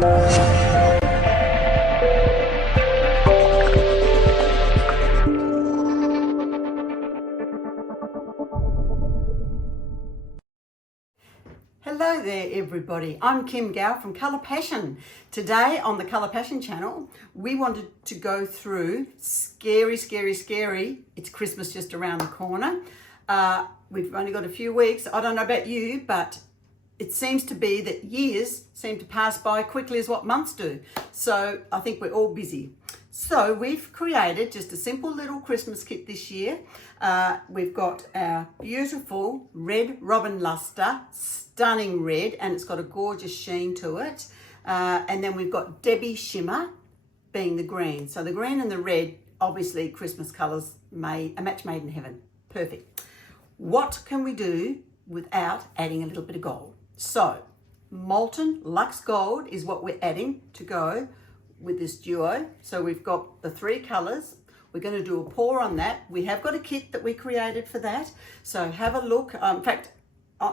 Hello there everybody, I'm Kim Gow from Colour Passion. Today on the Colour Passion channel, we wanted to go through scary, it's Christmas just around the corner. We've only got a few weeks. I don't know about you, but it seems to be that years seem to pass by quickly as what months do. So I think we're all busy. So we've created just a simple little Christmas kit this year. We've got our beautiful red robin luster, stunning red, and it's got a gorgeous sheen to it. And then we've got Debbie Shimmer being the green. So the green and the red, obviously Christmas colours, a match made in heaven. Perfect. What can we do without adding a little bit of gold? So Molten Luxe Gold is what we're adding to go with this duo. So we've got the three colours. We're going to do a pour on that. We have got a kit that we created for that. So have a look. In fact,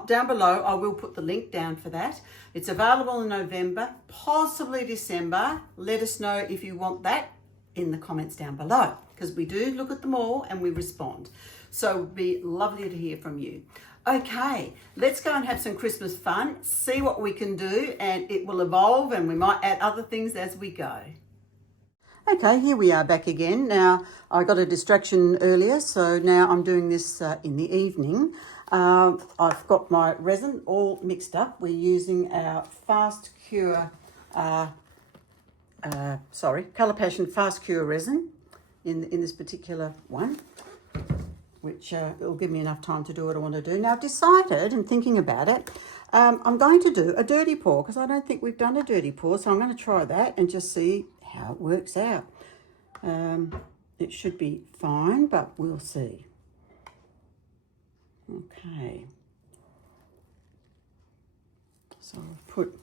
down below, I will put the link down for that. It's available in November, possibly December. Let us know if you want that in the comments down below, because we do look at them all and we respond. So it would be lovely to hear from you. Okay, let's go and have some Christmas fun, see what we can do, and it will evolve and we might add other things as we go. Okay, here we are back again. Now, I got a distraction earlier, so now I'm doing this in the evening. I've got my resin all mixed up. We're using our Fast Cure, Colour Passion Fast Cure resin in this particular one, which will give me enough time to do what I want to do. Now, I've decided, and thinking about it, I'm going to do a dirty pour, because I don't think we've done a dirty pour, so I'm going to try that and just see how it works out. It should be fine, but we'll see. Okay. So I've put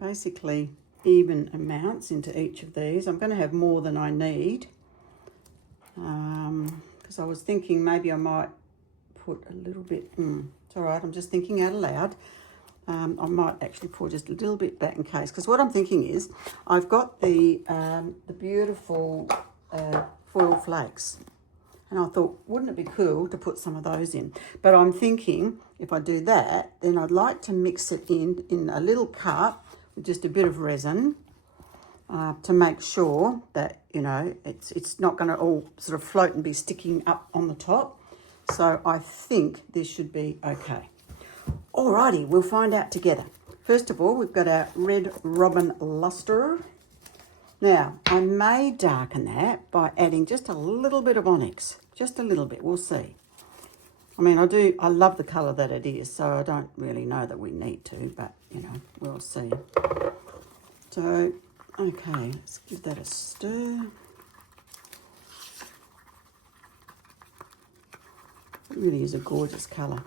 basically even amounts into each of these. I'm going to have more than I need, because I was thinking maybe I might put a little bit, it's all right, I'm just thinking out loud. I might actually pour just a little bit back in case, because what I'm thinking is I've got the beautiful foil flakes, and I thought, wouldn't it be cool to put some of those in? But I'm thinking if I do that, then I'd like to mix it in a little cup with just a bit of resin to make sure that, you know, it's not going to all sort of float and be sticking up on the top. So I think this should be okay. Alrighty, we'll find out together. First of all, we've got our red robin luster. Now, I may darken that by adding just a little bit of onyx, just a little bit, we'll see. I mean, I love the colour that it is, so I don't really know that we need to, but, you know, we'll see. So, okay, let's give that a stir. It really is a gorgeous colour.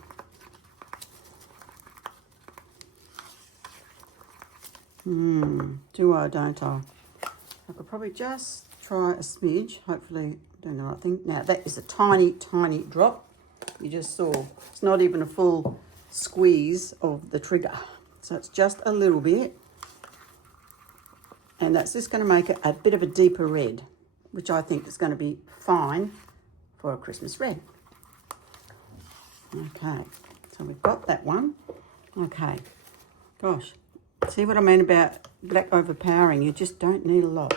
Do I, don't I? I could probably just try a smidge, hopefully I'm doing the right thing. Now that is a tiny, tiny drop. You just saw, it's not even a full squeeze of the trigger. So it's just a little bit. And that's just going to make it a bit of a deeper red, which I think is going to be fine for a Christmas red. Okay, so we've got that one. Okay, gosh. See what I mean about black overpowering? You just don't need a lot.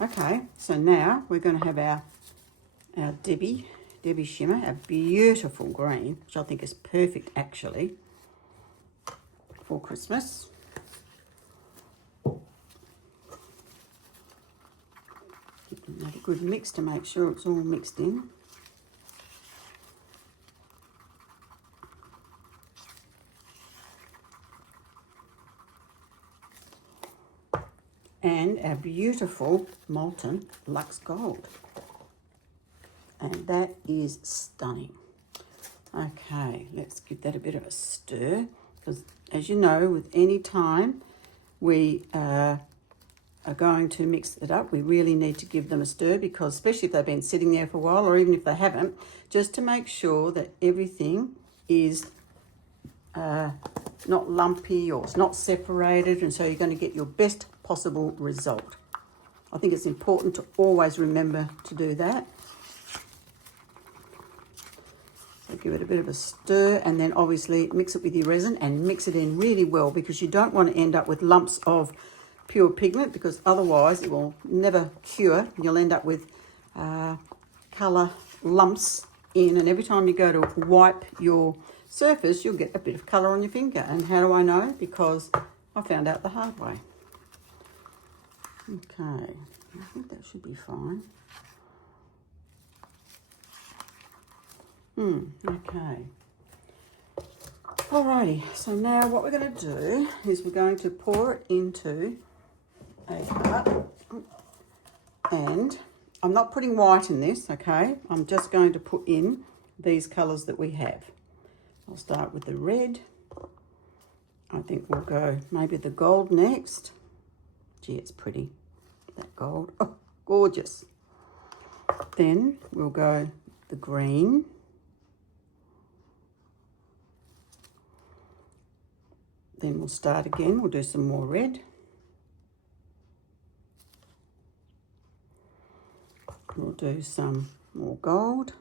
Okay, so now we're going to have our Debbie Shimmer, a beautiful green, which I think is perfect actually for Christmas. Give that a good mix to make sure it's all mixed in. And our beautiful Molten Luxe Gold. And that is stunning. Okay, let's give that a bit of a stir, because as you know, with any time we are going to mix it up, we really need to give them a stir, because especially if they've been sitting there for a while, or even if they haven't, just to make sure that everything is not lumpy or it's not separated, and so you're going to get your best possible result. I think it's important to always remember to do that. So give it a bit of a stir, and then obviously mix it with your resin and mix it in really well, because you don't want to end up with lumps of pure pigment, because otherwise it will never cure and you'll end up with colour lumps in, and every time you go to wipe your surface you'll get a bit of colour on your finger. And how do I know? Because I found out the hard way. Okay, I think that should be fine. Okay. Alrighty, so now what we're going to do is we're going to pour it into a cup, and I'm not putting white in this, okay? I'm just going to put in these colours that we have. I'll start with the red. I think we'll go maybe the gold next. Gee, it's pretty, that gold. Oh, gorgeous. Then we'll go the green. Then we'll start again, we'll do some more red. We'll do some more gold.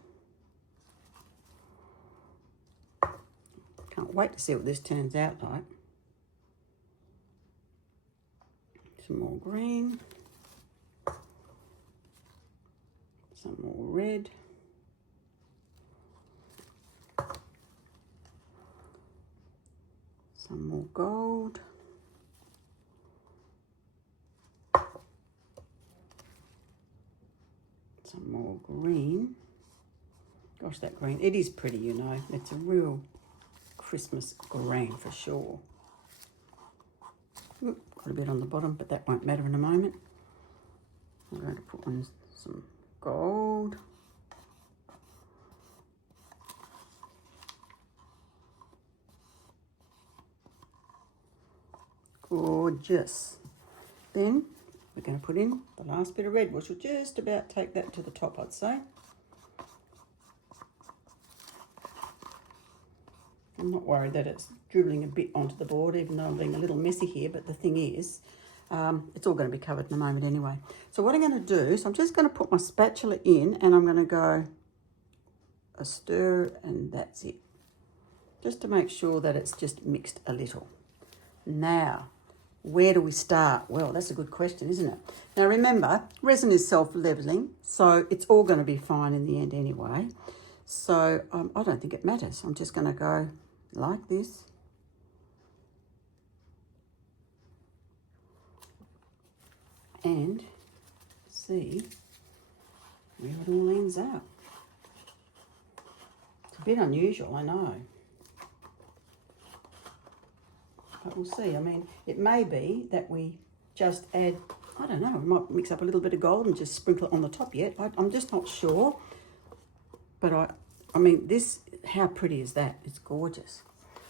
Can't wait to see what this turns out like. Some more green. Some more red. Some more gold. Some more green. Gosh, that green, it is pretty, you know. It's a real Christmas green for sure. Oop, got a bit on the bottom, but that won't matter in a moment. I'm going to put on some gold. Gorgeous. Then we're going to put in the last bit of red, which will just about take that to the top, I'd say. I'm not worried that it's dribbling a bit onto the board, even though I'm being a little messy here, but the thing is, it's all going to be covered in a moment anyway. So what I'm going to do, so I'm just going to put my spatula in, and I'm going to go a stir, and that's it. Just to make sure that it's just mixed a little. Now, where do we start? Well, that's a good question, isn't it? Now remember, resin is self-leveling, so it's all going to be fine in the end anyway. So I don't think it matters. I'm just going to go like this. And see where it all ends up. It's a bit unusual, I know. But we'll see. I mean, it may be that we just add, I don't know, we might mix up a little bit of gold and just sprinkle it on the top yet. I'm just not sure. But I mean, this, how pretty is that? It's gorgeous.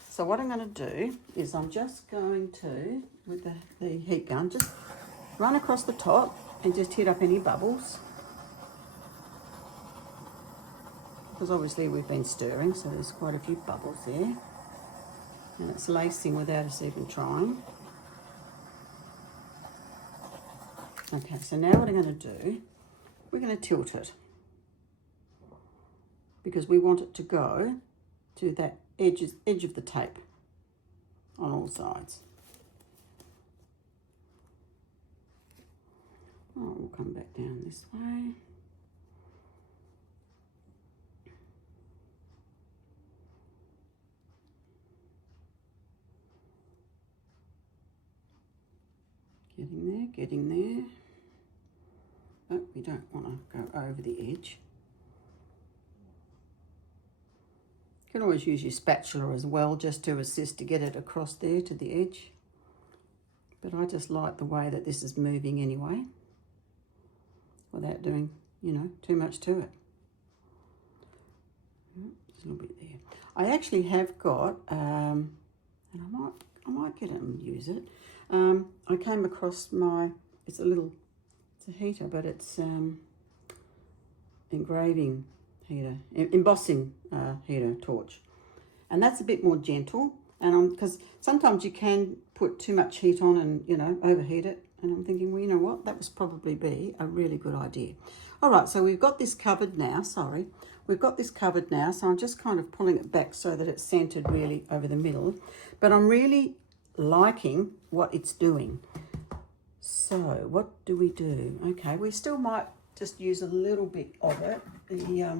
So what I'm going to do is I'm just going to, with the heat gun, just run across the top and just hit up any bubbles. Because obviously we've been stirring, so there's quite a few bubbles there. And it's lacing without us even trying. Okay, so now what I'm going to do, we're going to tilt it. Because we want it to go to that edge of the tape on all sides. Oh, we'll come back down this way. Getting there. Oh, we don't want to go over the edge. You can always use your spatula as well, just to assist to get it across there to the edge. But I just like the way that this is moving anyway, without doing, you know, too much to it. Just a little bit there. I actually have got, and I might get it and use it. I came across it's a heater, but it's engraving heater, embossing heater torch. And that's a bit more gentle. And because sometimes you can put too much heat on and, you know, overheat it. And I'm thinking, well, you know what? That would probably be a really good idea. All right, so we've got this covered now. Sorry. We've got this covered now. So I'm just kind of pulling it back so that it's centered really over the middle. But I'm really liking what it's doing. So what do we do? Okay, we still might just use a little bit of it. The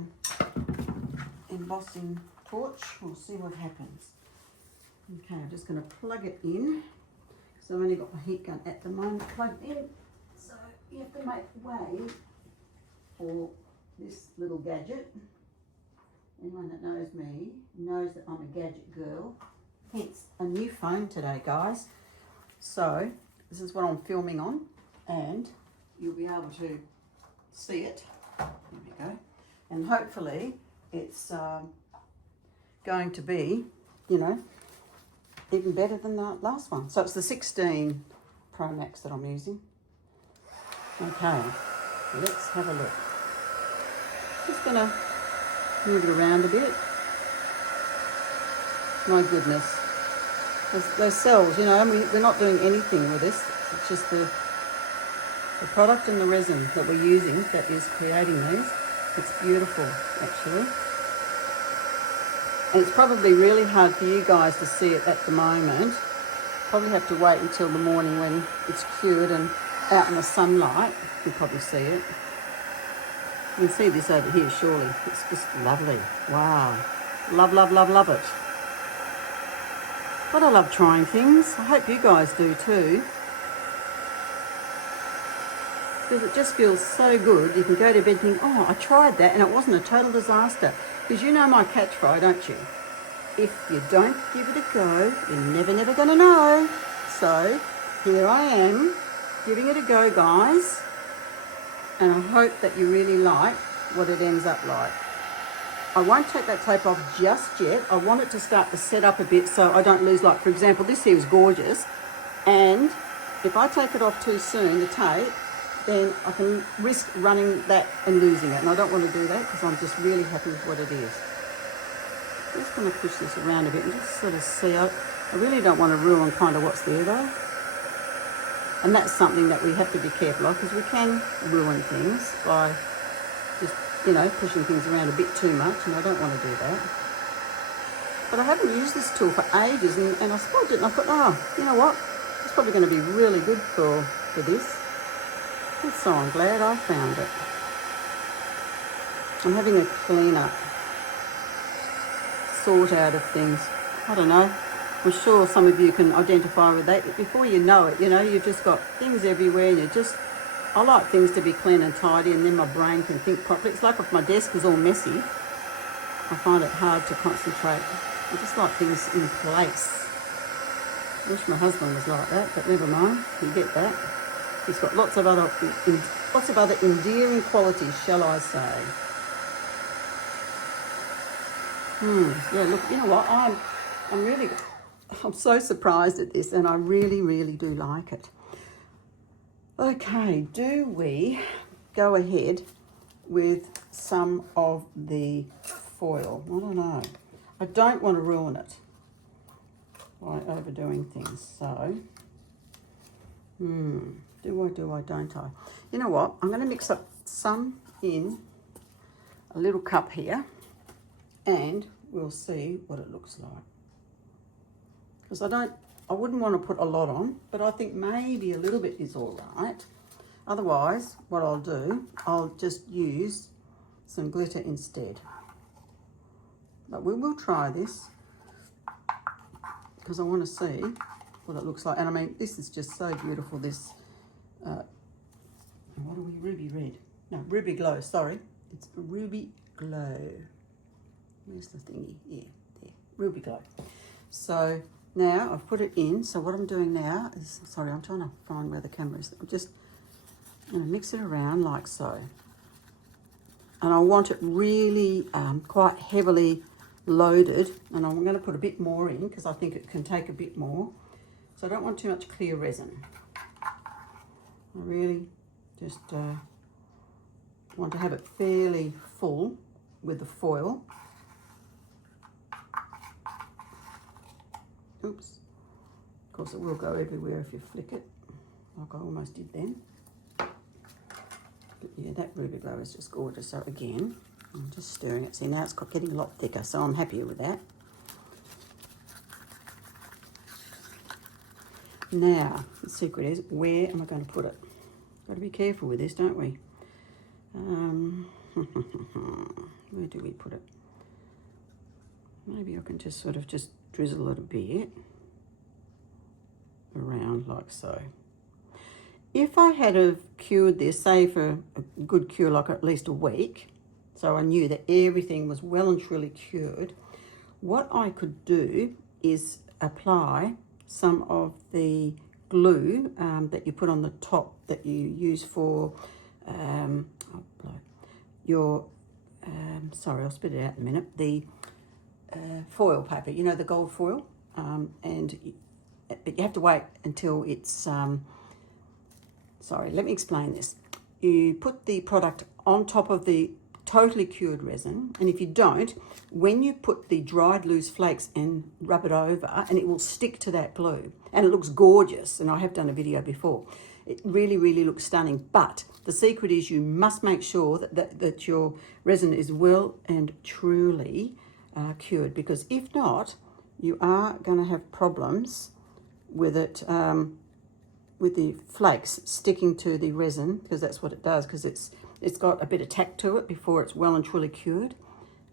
embossing torch. We'll see what happens. Okay, I'm just going to plug it in. So I've only got my heat gun at the moment plugged in. So you have to make way for this little gadget. Anyone that knows me knows that I'm a gadget girl. Hence a new phone today, guys. So this is what I'm filming on, and you'll be able to see it. There we go. And hopefully it's going to be, you know, even better than the last one. So it's the 16 Pro Max that I'm using. Okay, let's have a look. Just gonna move it around a bit. My goodness. Those cells, you know, we're not doing anything with this. It's just the product and the resin that we're using that is creating these. It's beautiful, actually. And it's probably really hard for you guys to see it at the moment. Probably have to wait until the morning when it's cured and out in the sunlight. You'll probably see it. You can see this over here, surely. It's just lovely. Wow. Love, love, love, love it. But I love trying things. I hope you guys do too. Because it just feels so good. You can go to bed thinking, oh, I tried that and it wasn't a total disaster. Because you know my catchphrase, don't you? If you don't give it a go, you're never, never going to know. So here I am, giving it a go, guys. And I hope that you really like what it ends up like. I won't take that tape off just yet. I want it to start to set up a bit so I don't lose, like, for example, this here is gorgeous. And if I take it off too soon, the tape, then I can risk running that and losing it. And I don't want to do that because I'm just really happy with what it is. I'm just going to push this around a bit and just sort of see. I really don't want to ruin kind of what's there though. And that's something that we have to be careful of because we can ruin things by just, you know, pushing things around a bit too much, and I don't want to do that. But I haven't used this tool for ages, and I spotted it and I thought, oh, you know what? It's probably going to be really good for this. And so I'm glad I found it. I'm having a clean up, sort out of things. I don't know. I'm sure some of you can identify with that. Before you know it, you know, you've just got things everywhere and I like things to be clean and tidy, and then my brain can think properly. It's like if my desk is all messy, I find it hard to concentrate. I just like things in place. I wish my husband was like that, but never mind, you get that. He's got lots of other endearing qualities, shall I say. Yeah, look, you know what, I'm so surprised at this, and I really, really do like it. Okay, do we go ahead with some of the foil? I don't know. I don't want to ruin it by overdoing things. So, do I, don't I? You know what? I'm going to mix up some in a little cup here, and we'll see what it looks like. Because I wouldn't want to put a lot on, but I think maybe a little bit is all right. Otherwise, what I'll do, I'll just use some glitter instead. But we will try this because I want to see what it looks like. And I mean, this is just so beautiful, this, what are we, ruby red? No, ruby glow, sorry. It's ruby glow. Where's the thingy? Yeah, there, ruby glow. So now I've put it in. So what I'm doing now is, sorry, I'm trying to find where the camera is. I'm just going to mix it around like so. And I want it really quite heavily loaded. And I'm going to put a bit more in because I think it can take a bit more. So I don't want too much clear resin. I really just want to have it fairly full with the foil. Oops. Of course it will go everywhere if you flick it, like I almost did then. But yeah, that ruby glow is just gorgeous. So again, I'm just stirring it. See, now it's getting a lot thicker, so I'm happier with that. Now, the secret is, where am I going to put it? Got to be careful with this, don't we? Where do we put it? Maybe I can just sort of just drizzle it a bit around like so. If I had have cured this, say for a good cure, like at least a week, so I knew that everything was well and truly cured, what I could do is apply some of the glue that you put on the top that you use for sorry, I'll spit it out in a minute, the foil paper, you know, the gold foil, but you have to wait until it's, sorry, let me explain this. You put the product on top of the totally cured resin, and if you don't, when you put the dried loose flakes and rub it over, and it will stick to that glue, and it looks gorgeous, and I have done a video before. It really, really looks stunning, but the secret is you must make sure that your resin is well and truly cured, because if not, you are going to have problems with it, with the flakes sticking to the resin, because that's what it does, because it's got a bit of tack to it before it's well and truly cured,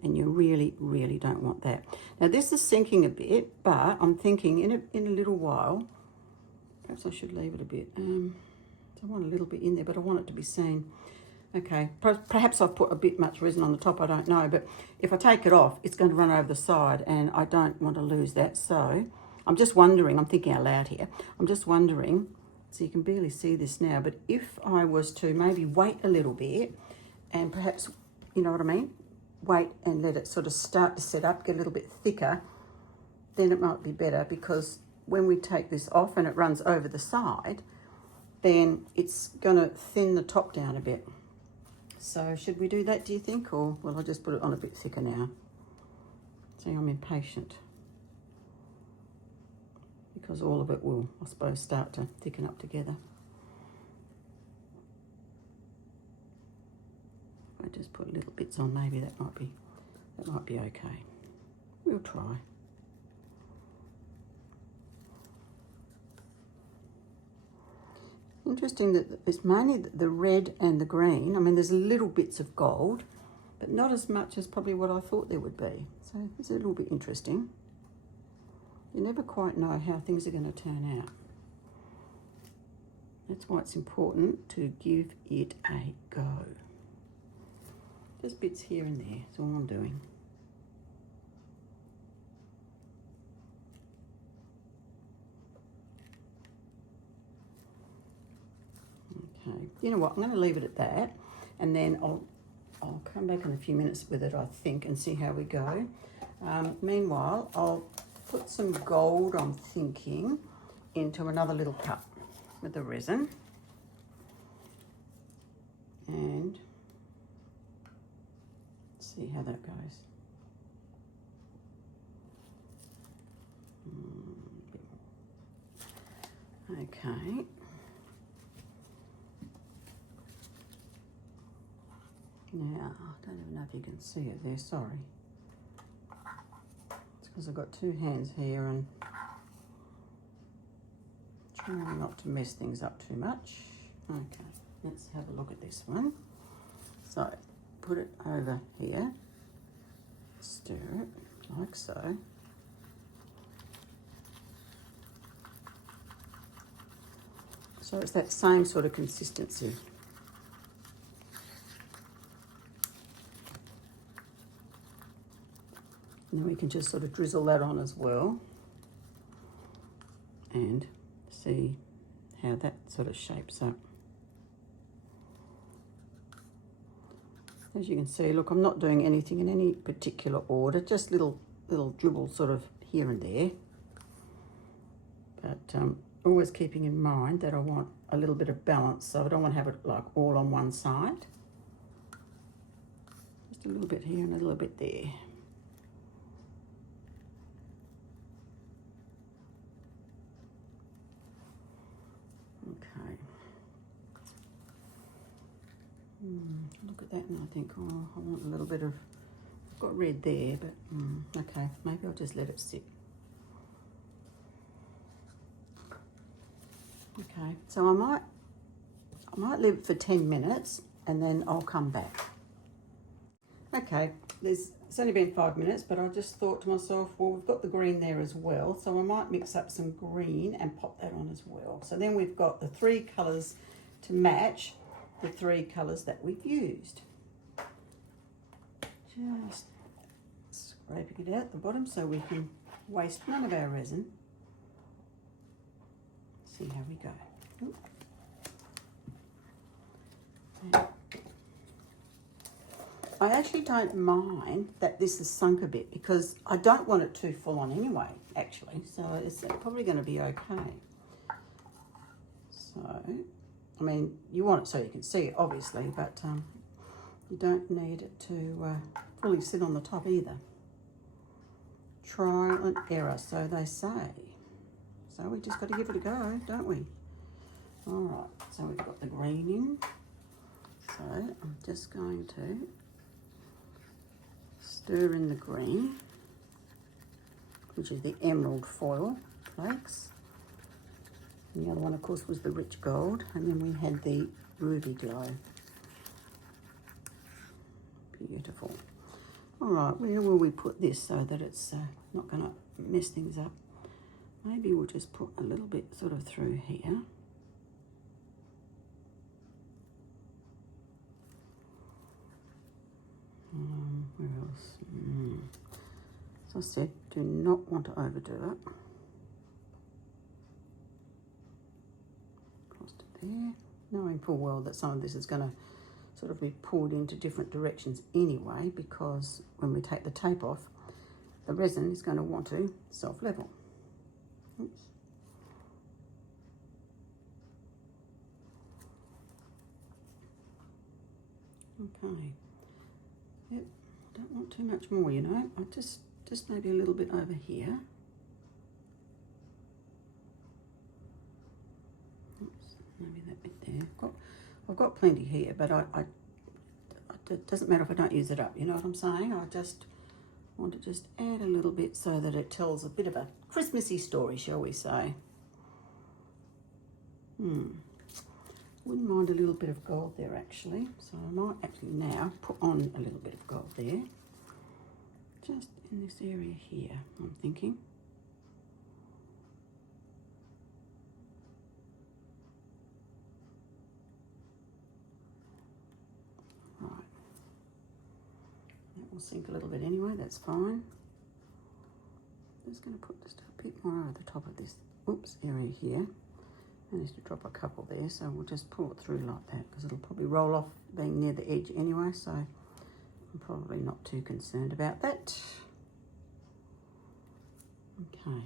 and you really, really don't want that. Now this is sinking a bit, but I'm thinking in a little while, perhaps I should leave it a bit. I want a little bit in there, but I want it to be seen. Okay, perhaps I've put a bit much resin on the top, I don't know, but if I take it off, it's going to run over the side, and I don't want to lose that. So I'm just wondering, I'm thinking out loud here, I'm just wondering, so you can barely see this now, but if I was to maybe wait a little bit and perhaps, you know what I mean, wait and let it sort of start to set up, get a little bit thicker, then it might be better, because when we take this off and it runs over the side, then it's going to thin the top down a bit. So should we do that, do you think? Or will I just put it on a bit thicker now? See, I'm impatient, because all of it will, I suppose, start to thicken up together. If I just put little bits on, maybe that might be okay. We'll try. Interesting that it's mainly the red and the green. I mean, there's little bits of gold, but not as much as probably what I thought there would be. So it's a little bit interesting. You never quite know how things are going to turn out. That's why it's important to give it a go. Just bits here and there, that's all I'm doing. Okay, you know what, I'm going to leave it at that, and then I'll come back in a few minutes with it, I think, and see how we go. Meanwhile, I'll put some gold, I'm thinking, into another little cup with the resin, and see how that goes. Okay. Now, I don't even know if you can see it there, sorry. It's because I've got two hands here and trying not to mess things up too much. Okay, let's have a look at this one. So, put it over here, stir it like so. So it's that same sort of consistency. And then we can just sort of drizzle that on as well and see how that sort of shapes up. As you can see, look, I'm not doing anything in any particular order, just little dribbles sort of here and there. But always keeping in mind that I want a little bit of balance, so I don't want to have it like all on one side. Just a little bit here and a little bit there. A little Look at that and I think, oh, I want a little bit of, I've got red there, but okay, maybe I'll just let it sit. Okay, so I might leave it for 10 minutes and then I'll come back. Okay, it's only been 5 minutes, but I just thought to myself, well, we've got the green there as well, so I might mix up some green and pop that on as well. So then we've got the 3 colours to match the 3 colours that we've used. Just scraping it out the bottom so we can waste none of our resin. See how we go. Ooh. I actually don't mind that this is sunk a bit because I don't want it too full on anyway, actually. So it's probably going to be okay. So, I mean, you want it so you can see it, obviously, but you don't need it to fully sit on the top either. Trial and error, so they say. So we just got to give it a go, don't we? All right, so we've got the green in. So I'm just going to stir in the green, which is the emerald foil flakes. And the other one, of course, was the rich gold. And then we had the ruby glow. Beautiful. All right, where will we put this so that it's not going to mess things up? Maybe we'll just put a little bit sort of through here. Where else? As I said, do not want to overdo it. Across to there. Knowing full well that some of this is going to sort of be pulled into different directions anyway, because when we take the tape off, the resin is going to want to self-level. Oops. Okay. Yep, don't want too much more, you know. I just maybe a little bit over here. Oops, maybe that bit there. I've got plenty here, but it doesn't matter if I don't use it up, you know what I'm saying? I just want to just add a little bit so that it tells a bit of a Christmassy story, shall we say. Wouldn't mind a little bit of gold there actually, so I might actually now put on a little bit of gold there, just in this area here, I'm thinking. Right, that will sink a little bit anyway, that's fine. I'm just going to put just a bit more over the top of this, area here. I need to drop a couple there, so we'll just pull it through like that because it'll probably roll off being near the edge anyway, so I'm probably not too concerned about that. Okay,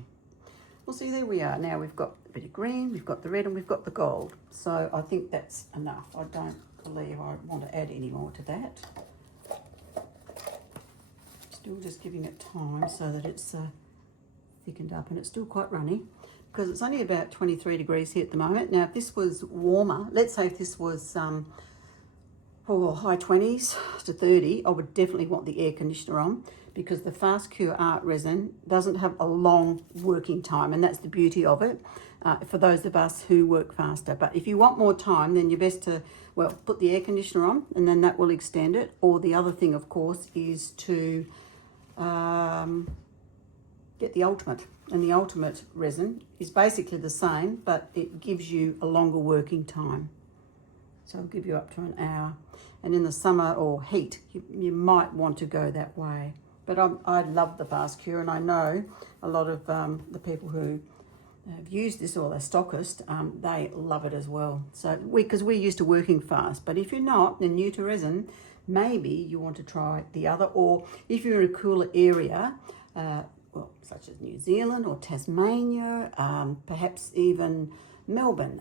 well, see, there we are. Now we've got a bit of green, we've got the red, and we've got the gold. So I think that's enough. I don't believe I want to add any more to that. Still just giving it time so that it's thickened up, and it's still quite runny, because it's only about 23 degrees here at the moment. Now, if this was warmer, let's say if this was high 20s to 30, I would definitely want the air conditioner on, because the fast cure art resin doesn't have a long working time, and that's the beauty of it for those of us who work faster. But if you want more time, then you're best to, well, put the air conditioner on, and then that will extend it. Or the other thing, of course, is to get the ultimate. And the ultimate resin is basically the same, but it gives you a longer working time. So it'll give you up to an hour. And in the summer or heat, you might want to go that way. But I love the fast cure, and I know a lot of the people who have used this, or they're stockist, they love it as well. So because we're used to working fast, but if you're not, and new to resin, maybe you want to try the other. Or if you're in a cooler area, well, such as New Zealand or Tasmania, perhaps even Melbourne.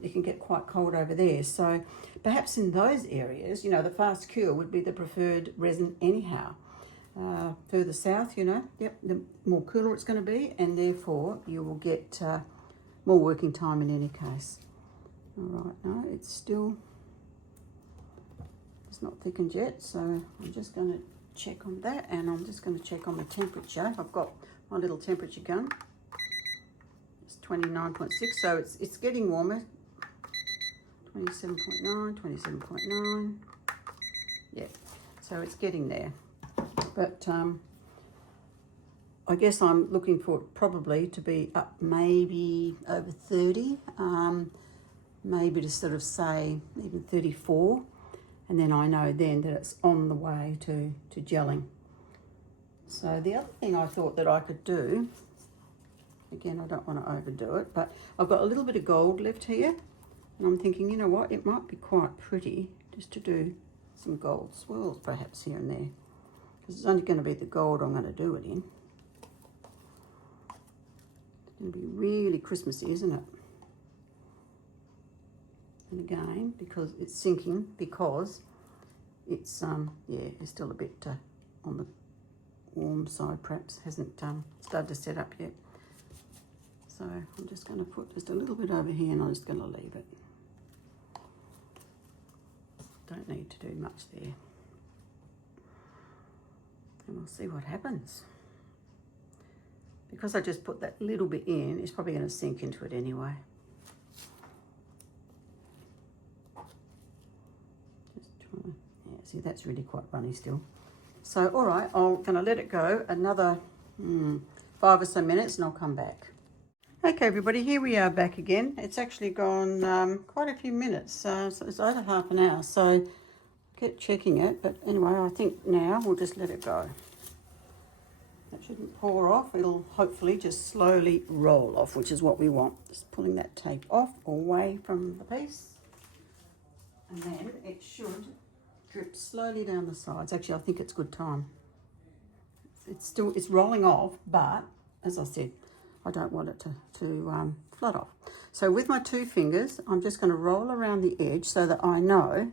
It can get quite cold over there. So perhaps in those areas, you know, the fast cure would be the preferred resin anyhow. Further south, you know, the more cooler it's going to be, and therefore you will get more working time in any case. All right, no, it's still It's not thickened yet, so I'm just going to check on that, and I'm just going to check on the temperature. I've got my little temperature gun. It's 29.6, so it's getting warmer. 27.9, 27.9. Yeah, so it's getting there. But I guess I'm looking for it probably to be up maybe over 30, maybe to sort of say even 34. And then I know then that it's on the way to gelling. So the other thing I thought that I could do, again, I don't want to overdo it, but I've got a little bit of gold left here. And I'm thinking, you know what, it might be quite pretty just to do some gold swirls perhaps here and there. Because it's only going to be the gold I'm going to do it in. It's going to be really Christmassy, isn't it? And again, because it's sinking, because it's, yeah, it's still a bit on the warm side perhaps, hasn't started to set up yet. So I'm just going to put just a little bit over here and I'm just going to leave it. Don't need to do much there. And we'll see what happens. Because I just put that little bit in, it's probably going to sink into it anyway. Just try, yeah, see that's really quite runny still. So all right, I'm going to let it go another 5 or so minutes and I'll come back. Okay everybody, here we are back again. It's actually gone quite a few minutes, so it's over half an hour, so keep checking it, but anyway, I think now we'll just let it go. That shouldn't pour off, it'll hopefully just slowly roll off, which is what we want. Just pulling that tape off away from the piece, and then it should drip slowly down the sides. Actually, I think it's good time. It's rolling off, but as I said, I don't want it to flood off. So with my 2 fingers, I'm just going to roll around the edge so that I know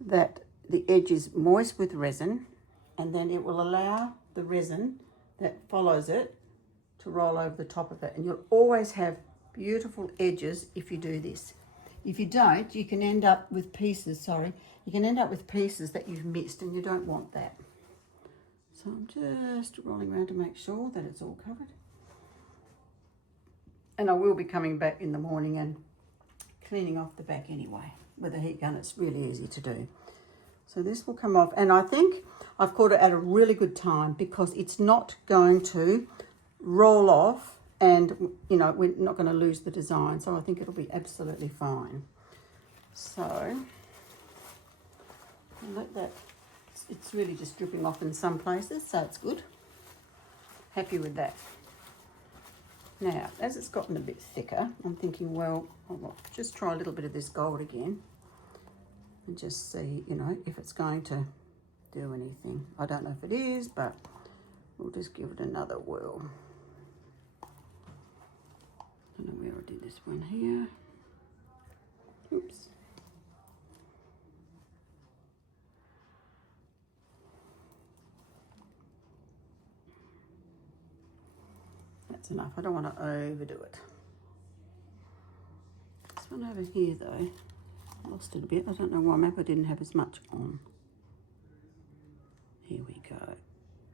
that the edge is moist with resin, and then it will allow the resin that follows it to roll over the top of it. And you'll always have beautiful edges if you do this. If you don't, you can end up with pieces, you can end up with pieces that you've missed, and you don't want that. So I'm just rolling around to make sure that it's all covered. And I will be coming back in the morning and cleaning off the back anyway. With a heat gun, it's really easy to do. So this will come off, and I think I've caught it at a really good time because it's not going to roll off, and you know, we're not going to lose the design, so I think it'll be absolutely fine. So I'll let that, it's really just dripping off in some places, so it's good. Happy with that. Now, as it's gotten a bit thicker, I'm thinking, well, I'll just try a little bit of this gold again and just see, you know, if it's going to do anything. I don't know if it is, but we'll just give it another whirl. I don't know where I did this one here. Oops. That's enough. I don't want to overdo it. This one over here though, I lost it a bit. I don't know why. Maybe I didn't have as much on. Here we go.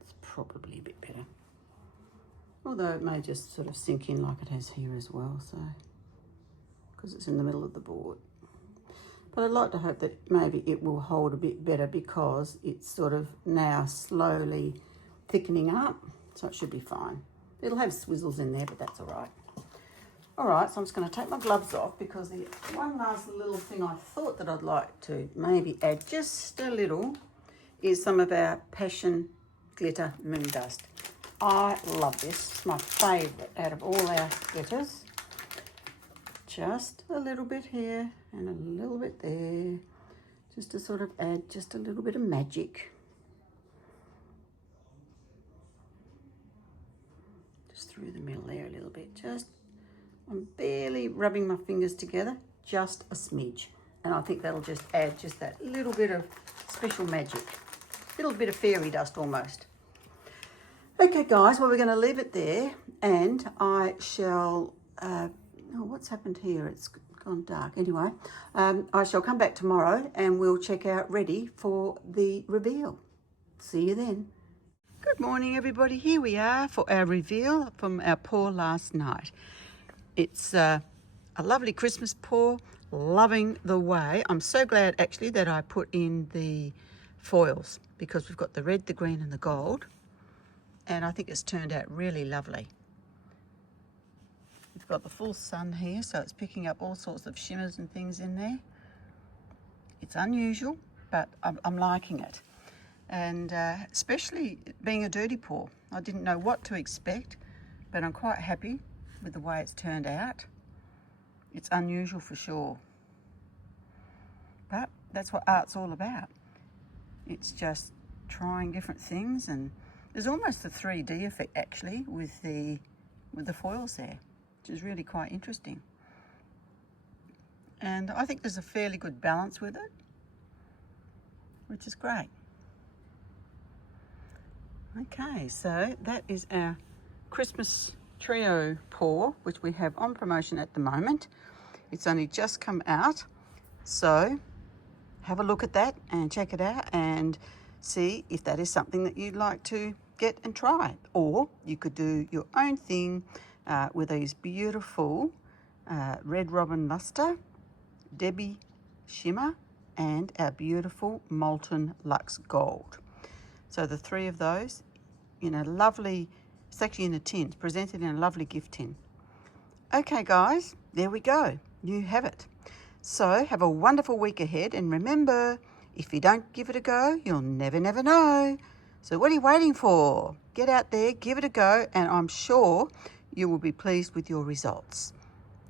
It's probably a bit better. Although it may just sort of sink in like it has here as well, so, because it's in the middle of the board. But I'd like to hope that maybe it will hold a bit better because it's sort of now slowly thickening up, so it should be fine. It'll have swizzles in there, but that's all right. All right, so I'm just going to take my gloves off because the one last little thing I thought that I'd like to maybe add just a little is some of our Passion Glitter Moon Dust. I love this. It's my favourite out of all our glitters. Just a little bit here and a little bit there, just to sort of add just a little bit of magic. Just through the middle there a little bit. Just, I'm barely rubbing my fingers together, just a smidge. And I think that'll just add just that little bit of special magic. Little bit of fairy dust almost. Okay guys, well we're going to leave it there, and I shall, oh, what's happened here? It's gone dark. Anyway, I shall come back tomorrow and we'll check out ready for the reveal. See you then. Good morning, everybody. Here we are for our reveal from our pour last night. It's a lovely Christmas pour. Loving the way. I'm so glad actually that I put in the foils because we've got the red, the green and the gold, and I think it's turned out really lovely. We've got the full sun here, so it's picking up all sorts of shimmers and things in there. It's unusual, but I'm liking it, and especially being a dirty pour. I didn't know what to expect, but I'm quite happy with the way it's turned out. It's unusual for sure, but that's what art's all about. It's just trying different things, and there's almost a 3D effect actually with the foils there, which is really quite interesting. And I think there's a fairly good balance with it, which is great. Okay, so that is our Christmas trio pour, which we have on promotion at the moment. It's only just come out, so have a look at that and check it out and see if that is something that you'd like to get and try. Or you could do your own thing with these beautiful Red Robin Luster, Debbie Shimmer and our beautiful Molten Luxe Gold. So the three of those in a lovely, it's actually in a tin, it's presented in a lovely gift tin. Okay guys, there we go, you have it. So have a wonderful week ahead, and remember, if you don't give it a go, you'll never know. So what are you waiting for? Get out there, give it a go, and I'm sure you will be pleased with your results.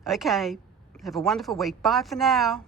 Okay, have a wonderful week. Bye for now.